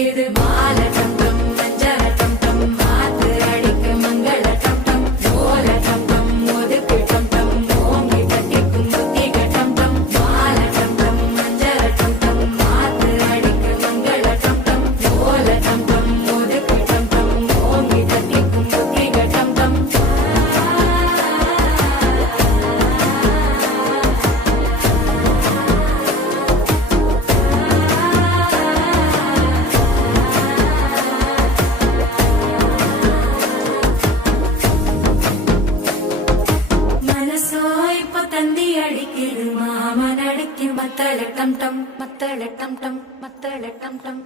அடிக்குது மாலை டம் டம் மஞ்சள டம் டம் மாத்து அடிக்க மங்கள டம் டம் ஓல டம் டம் ஒதுக்கு டம் டம் ஓங்கி தட்டிக்கும் புத்திக டம் டம் மாலை டம் டம் மஞ்சள டம் டம் மாத்து அடிக்க மங்கள டம் டம் ஓல டம் டம் ஒதுக்கு டம் டம் ஓங்கி தட்டிக்கும் புத்திக டம் டம் மனசோ இப்ப தந்தி அடிக்குது மாமன் அடிக்கு மத்தள டம் டம் மத்தள டம் டம் மத்தள டம் டம்